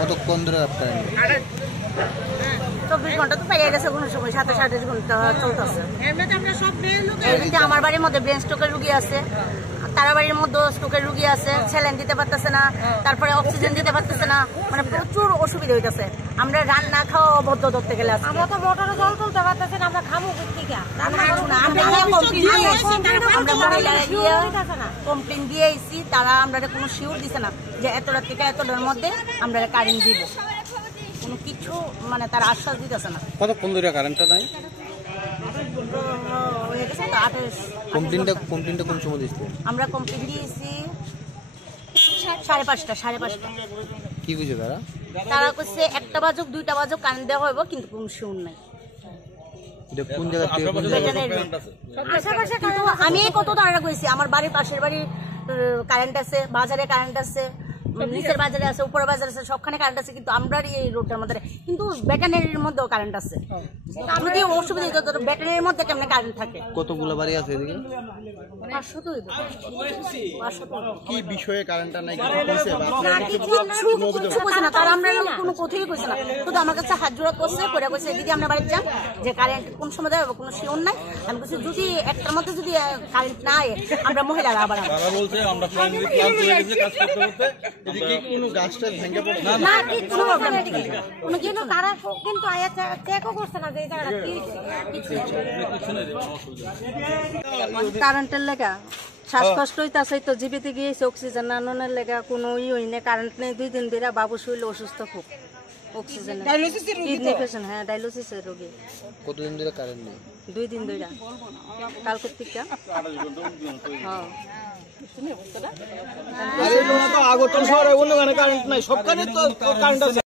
কতক্ষণ ধরে আপনার 24 ঘন্টা তো পেরিয়ে গেছে, কোনো সময় 27-28 ঘন্টা চলতেছে। এমনিতে আমার বাড়ির মধ্যে ব্রেন স্ট্রোকের রুগী আছে, তারা বাড়ির মধ্যে স্ট্রোকের রুগী আছে, স্যালাইন দিতে পারতেছে না, তারপরে অক্সিজেন দিতে পারতেছে না, মানে প্রচুর অসুবিধা হইতেছে। আমরা রান্না খাওয়া অবদ্ধ ধরতে গেলে আমরা তো মোটরে জল তুলতে পারতেছি না, আমরা খামু কোথেকে? কমপ্লেন দিয়ে আইছি, তারা আমরা কোনো শিওর দিছে না যে এতটা থেকে এতটার মধ্যে আমরা কারেন্ট দিব, কোনো কিছু মানে তারা আশ্বাস দিতেছে না। কতক্ষণ ধরে কারেন্টটা নাই? কমপ্লেনটা কোন সময় দিচ্ছে? আমরা কমপ্লেন দিয়েছি 5:30। কি বুঝে তারা কইছে 1টা বাজুক 2টা বাজুক কারেন্ট দেওয়া হইব, কিন্তু কোনো শিওর নাই। কোন জায়গা থেকে কিন্তু আমি কত তারা কইছি, আমার বাড়ির পাশের বাড়ির কারেন্ট আছে, বাজারে কারেন্ট আছে, নিচের বাজারে আছে, উপরের বাজারে আছে, সবখানে কারেন্ট আছে, কিন্তু আমরা এই রোডটার মধ্যে কিন্তু ব্যাটারির মধ্যেও কারেন্ট আছে। যদি অসুবিধা হতো ব্যাটারির মধ্যে কেমনে কারেন্ট থাকে? কতগুলো বাড়ি আছে এদিকে? 500 তো হইব। কি বিষয়ে কারেন্টটা নাই কিছু কইছে না, তারা আমরা কোনো কথাই কইছে না, শুধু আমার কাছে হাত জোড়া করছে, করে কইছে দিদি আমরা বাড়ি যান, যে কারেন্ট কোন সময় দেবে কোনো শিওর নাই। আমি বলছি যদি 1টার মধ্যে যদি কারেন্ট না আয় আমরা মহিলারা আবার বলছে আমরা প্ল্যান করে গেছে কাজ করতে করতে এদিকে কোনো গাছটা ভেঙে পড়ছে না, কি কোনো প্রবলেম নেই, কোনো কিছু তারা কিন্তু আয়া চেকও করছে না যে এই জায়গাটা কি কারেন্টের লেগা শ্বাসকষ্ট হইতাছে, তো জীবিতে গিয়েছে অক্সিজেন আননের লেগা কোনো হই না, কারেন্ট নেই 2 দিন ধরে। বাবু শরীর অসুস্থ খুব, অক্সিজেন কিডনি পেশেন্ট, হ্যাঁ ডায়ালিসিসের রোগী। কতদিন ধরে কারেন্ট নেই? 2 দিন ধরে, কালকের থেকে। আগরতলা শহরে অন্য কারেন্ট নাই, সবখানে তো কারেন্ট আছে।